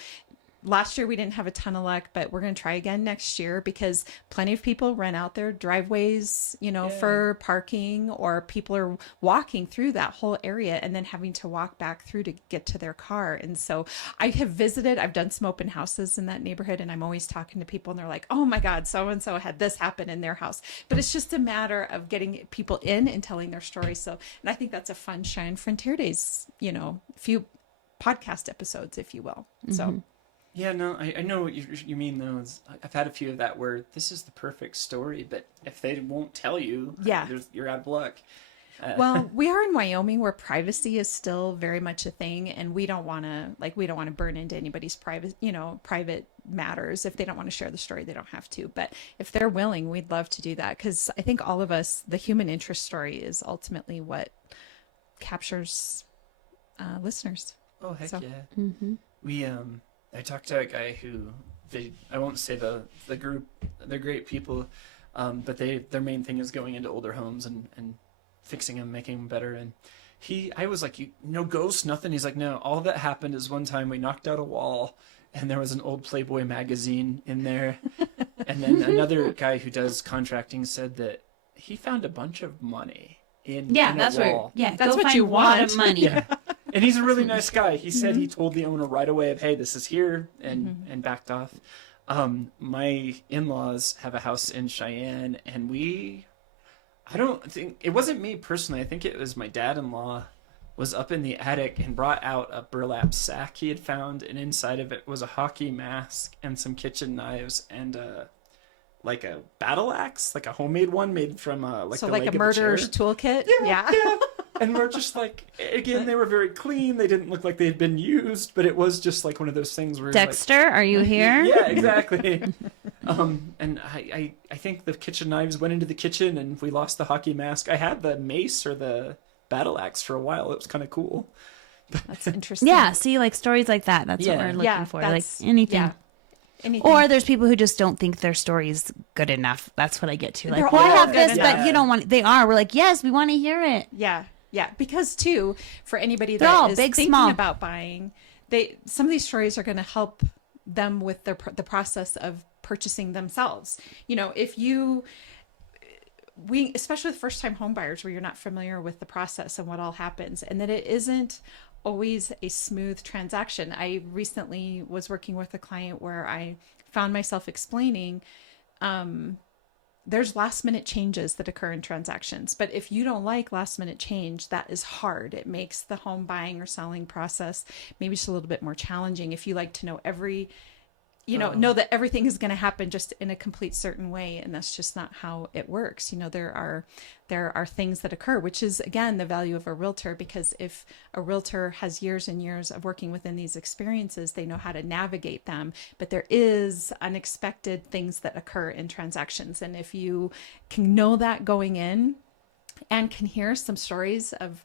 last year we didn't have a ton of luck, but we're going to try again next year because plenty of people rent out their driveways, for parking, or people are walking through that whole area and then having to walk back through to get to their car. And so I've done some open houses in that neighborhood, and I'm always talking to people and they're like, oh my God, so-and-so had this happen in their house. But it's just a matter of getting people in and telling their story. So, and I think that's a fun Cheyenne Frontier Days, few podcast episodes, if you will. So. Yeah, no, I know what you mean, though. I've had a few of that where this is the perfect story, but if they won't tell you, you're out of luck. Well, we are in Wyoming where privacy is still very much a thing, and we don't want to burn into anybody's private matters. If they don't want to share the story, they don't have to. But if they're willing, we'd love to do that, because I think all of us, the human interest story is ultimately what captures listeners. Oh, heck So. yeah. We, I talked to a guy who, I won't say the group, they're great people, but their main thing is going into older homes and fixing them, making them better. And I was like, no ghosts, nothing. He's like, no, all that happened is one time we knocked out a wall and there was an old Playboy magazine in there. And then another guy who does contracting said that he found a bunch of money in that's a wall. That's what find you a lot want. of money. Yeah. And he's a really nice guy. He said he told the owner right away of, hey, this is here, and backed off. My in-laws have a house in Cheyenne, and I don't think, it wasn't me personally. I think it was my dad-in-law was up in the attic and brought out a burlap sack he had found, and inside of it was a hockey mask and some kitchen knives and like a battle axe, like a homemade one made from like the leg a of murderer's chair. toolkit. Yeah. And we're just like, again, they were very clean. They didn't look like they had been used, but it was just like one of those things where Dexter, are you here? Yeah, exactly. And I think the kitchen knives went into the kitchen and we lost the hockey mask. I had the mace or the battle axe for a while. It was kind of cool. That's interesting. Yeah, see, like stories like that. That's what we're looking for. Like anything. Yeah. Anything. Or there's people who just don't think their story's good enough. That's what I get to. Like, They're well, I all have good this, enough. but you don't want. They are. We're like, yes, we want to hear it. Yeah. Because too, for anybody They're all that is big, thinking small. about buying, some of these stories are going to help them with the process of purchasing themselves. Especially with first-time home buyers, where you're not familiar with the process and what all happens, and that it isn't always a smooth transaction. I recently was working with a client where I found myself explaining, there's last minute changes that occur in transactions. But if you don't like last minute change, that is hard. It makes the home buying or selling process maybe just a little bit more challenging. If you like to know know that everything is going to happen just in a complete certain way, and that's just not how it works. There are things that occur, which is again the value of a realtor, because if a realtor has years and years of working within these experiences, they know how to navigate them. But there is unexpected things that occur in transactions, and if you can know that going in and can hear some stories of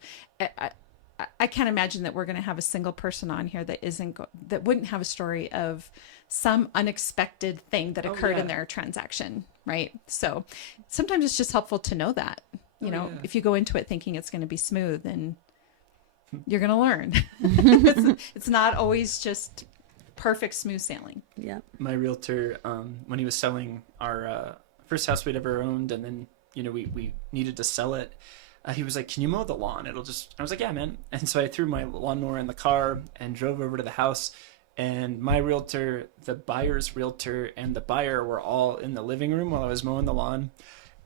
I can't imagine that we're going to have a single person on here that wouldn't have a story of some unexpected thing that occurred in their transaction, right? So sometimes it's just helpful to know that, if you go into it thinking it's going to be smooth, and you're going to learn. It's not always just perfect, smooth sailing. Yeah. My realtor, when he was selling our first house we'd ever owned, and then we needed to sell it, he was like, "Can you mow the lawn? It'll just." I was like, "Yeah, man." And so I threw my lawnmower in the car and drove over to the house. And my realtor, the buyer's realtor, and the buyer were all in the living room while I was mowing the lawn.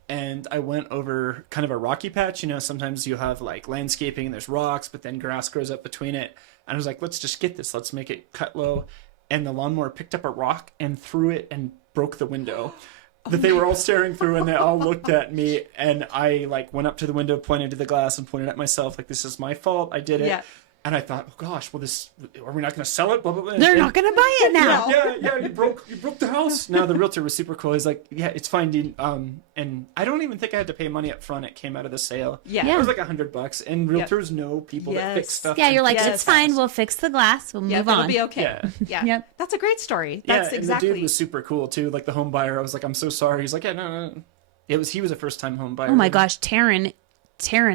And I went over kind of a rocky patch. Sometimes you have like landscaping and there's rocks, but then grass grows up between it. And I was like, let's just get this. Let's make it cut low. And the lawnmower picked up a rock and threw it and broke the window that they were all staring through. And they all looked at me. And I like went up to the window, pointed to the glass, and pointed at myself like, this is my fault. I did it. Yeah. And I thought, oh gosh, well, are we not going to sell it? Blah, blah, blah. They're not going to buy it now. Yeah, you broke the house. No, the realtor was super cool. He's like, yeah, it's fine, Dean. And I don't even think I had to pay money up front. It came out of the sale. Yeah. It was like $100. And realtors know people that fix stuff. Yeah, you're like, it's fine. We'll fix the glass. We'll move on. It'll be okay. Yeah. Yep. That's a great story. That's exactly. And the dude was super cool too. Like the home buyer, I was like, I'm so sorry. He's like, yeah, no. He was a first time home buyer. Oh my gosh, Taryn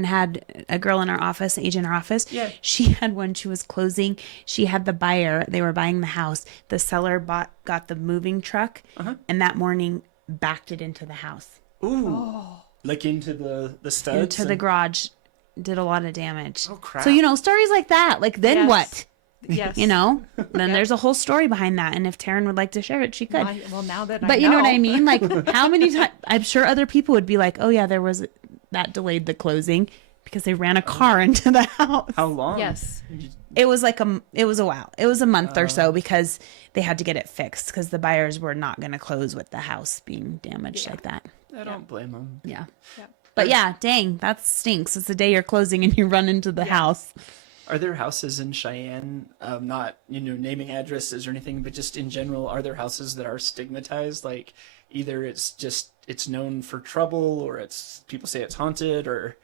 had a girl in our office, an agent in our office. Yeah. She had when she was closing, she had the buyer, they were buying the house. The seller got the moving truck and that morning backed it into the house. Ooh. Oh. Like into the studs? Into the garage. Did a lot of damage. Oh, crap. So, stories like that, like then what? Yes. Then there's a whole story behind that. And if Taryn would like to share it, she could. Well, now that I know. But you know what I mean? Like how many times, I'm sure other people would be like, oh yeah, there was... that delayed the closing because they ran a car into the house. How long? Yes. It was a while. It was a month or so because they had to get it fixed because the buyers were not going to close with the house being damaged like that. I don't blame them. Yeah. But yeah, dang, that stinks. It's the day you're closing and you run into the house. Are there houses in Cheyenne, not, naming addresses or anything, but just in general, are there houses that are stigmatized? Like either it's known for trouble or people say it's haunted or...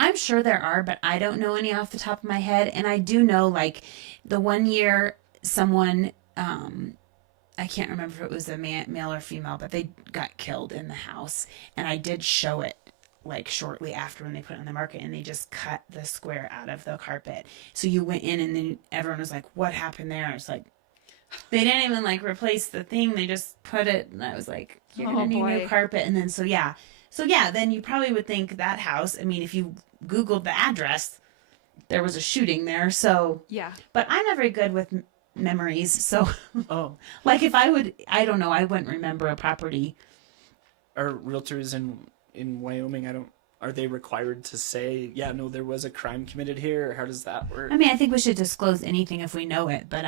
I'm sure there are, but I don't know any off the top of my head. And I do know like the one year someone, I can't remember if it was a male or female, but they got killed in the house. And I did show it like shortly after when they put it on the market and they just cut the square out of the carpet. So you went in and then everyone was like, what happened there? It's like, they didn't even like replace the thing. They just put it, and I was like, you're going to need new carpet. And then, so yeah, then you probably would think that house, I mean, if you Googled the address, there was a shooting there. So, yeah, but I'm not very good with memories. So, like if I don't know, I wouldn't remember a property. Are realtors in Wyoming, are they required to say, yeah, no, there was a crime committed here? Or how does that work? I mean, I think we should disclose anything if we know it, but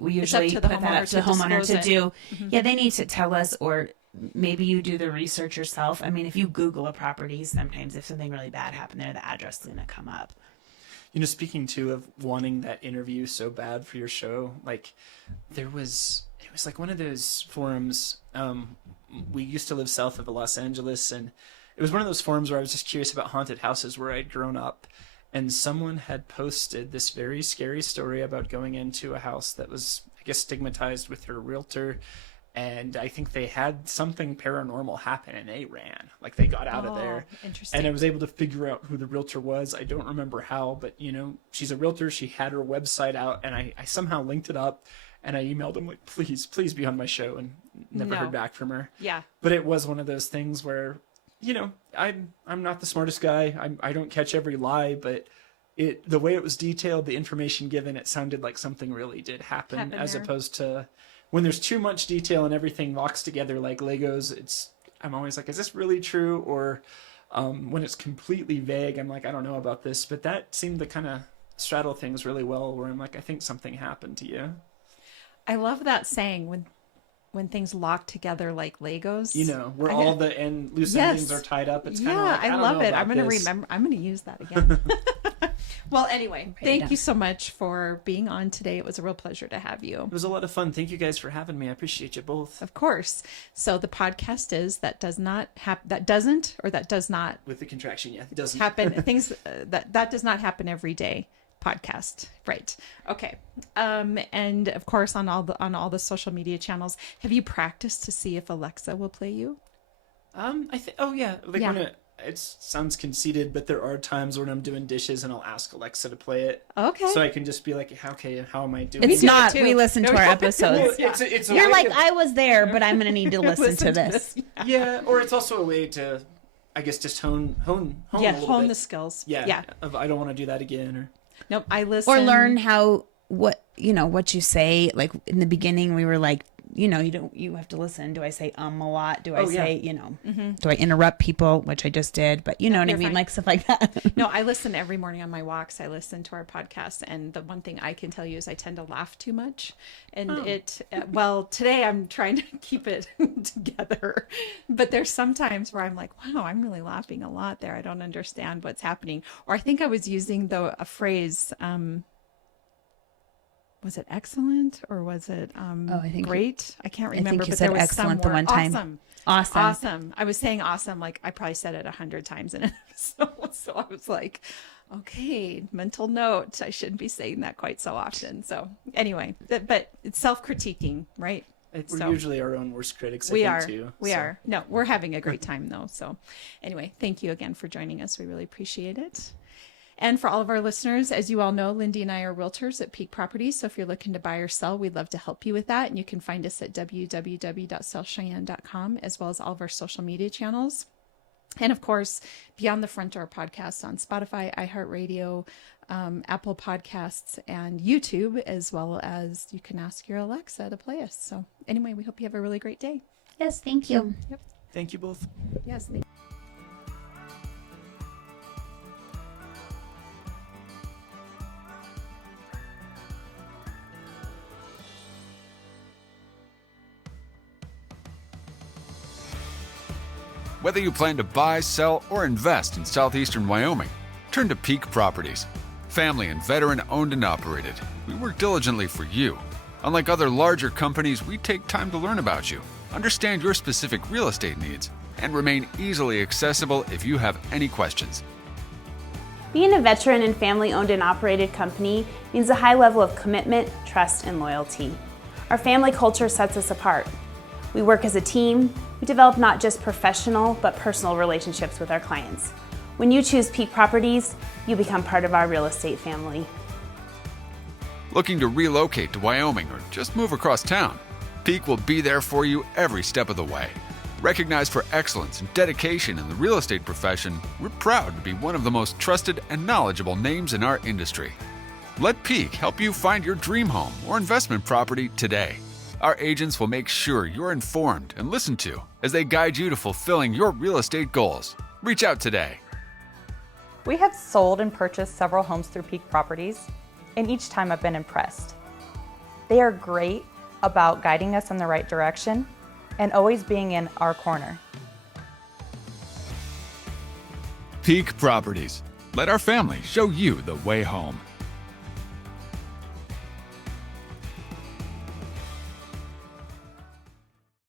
we usually put that up to the homeowner to do. Mm-hmm. Yeah, they need to tell us, or maybe you do the research yourself. I mean, if you Google a property, sometimes if something really bad happened there, the address is going to come up. Speaking too of wanting that interview so bad for your show, like it was like one of those forums. We used to live south of Los Angeles, and it was one of those forums where I was just curious about haunted houses where I'd grown up, and someone had posted this very scary story about going into a house that was, I guess, stigmatized with her realtor, and I think they had something paranormal happen and they ran. Like they got out of there. Interesting. And I was able to figure out who the realtor was. I don't remember how, but she's a realtor. She had her website out, and I somehow linked it up. And I emailed him like, please be on my show, and never heard back from her. Yeah. But it was one of those things where, I'm not the smartest guy. I don't catch every lie, but the way it was detailed, the information given, it sounded like something really did happen as opposed to when there's too much detail and everything locks together like Legos. I'm always like, is this really true? Or when it's completely vague, I'm like, I don't know about this. But that seemed to kind of straddle things really well, where I'm like, I think something happened to you. I love that saying when things lock together like Legos. Where all the loose endings are tied up. It's kind of like, I love it. I'm going to remember. I'm going to use that again. Well, anyway, thank you so much for being on today. It was a real pleasure to have you. It was a lot of fun. Thank you guys for having me. I appreciate you both. Of course. So the podcast is that does not with the contraction. Yeah, it doesn't happen. Things that does not happen every day. Podcast, right? Okay, and of course on all the social media channels. Have you practiced to see if Alexa will play you? I think. Oh yeah, it sounds conceited, but there are times when I'm doing dishes and I'll ask Alexa to play it. Okay. So I can just be like, okay, how am I doing? It's do it not. too. We listen to our episodes. Well, it's a You're way like, to- I was there, but I'm going to need to listen to this. yeah, or it's also a way to, I guess, just hone a little hone bit. the skills. Yeah. I don't want to do that again. Or Nope. I listen. Or learn what you say. Like in the beginning, we were like, you have to listen. Do I say a lot? Do I say, do I interrupt people, which I just did, but you know what I mean? fine. Like stuff like that. No, I listen every morning on my walks. I listen to our podcast. And the one thing I can tell you is I tend to laugh too much. And today I'm trying to keep it together. But there's some times where I'm like, wow, I'm really laughing a lot there. I don't understand what's happening. Or I think I was using a phrase, was it excellent or was it I think great? I can't remember. I think you but said there was excellent some the one word. time. Awesome. I was saying awesome. Like I probably said it 100 times in an episode. So I was like, okay, mental note. I shouldn't be saying that quite so often. So anyway, but it's self-critiquing, right? we're usually our own worst critics. We I are. think, too. We are. No, we're having a great time though. So anyway, thank you again for joining us. We really appreciate it. And for all of our listeners, as you all know, Lindy and I are realtors at Peak Properties. So if you're looking to buy or sell, we'd love to help you with that. And you can find us at www.sellcheyenne.com, as well as all of our social media channels. And of course, Beyond the Front Door podcast on Spotify, iHeartRadio, Apple Podcasts, and YouTube, as well as you can ask your Alexa to play us. So anyway, we hope you have a really great day. Yes, thank you. Yep. Thank you both. Yes. Whether you plan to buy, sell, or invest in southeastern Wyoming, turn to Peak Properties. Family and veteran owned and operated, we work diligently for you. Unlike other larger companies, we take time to learn about you, understand your specific real estate needs, and remain easily accessible if you have any questions. Being a veteran and family-owned and operated company means a high level of commitment, trust, and loyalty. Our family culture sets us apart. We work as a team. We develop not just professional, but personal relationships with our clients. When you choose Peak Properties, you become part of our real estate family. Looking to relocate to Wyoming or just move across town? Peak will be there for you every step of the way. Recognized for excellence and dedication in the real estate profession, we're proud to be one of the most trusted and knowledgeable names in our industry. Let Peak help you find your dream home or investment property today. Our agents will make sure you're informed and listened to as they guide you to fulfilling your real estate goals. Reach out today. We have sold and purchased several homes through Peak Properties, and each time I've been impressed. They are great about guiding us in the right direction and always being in our corner. Peak Properties. Let our family show you the way home.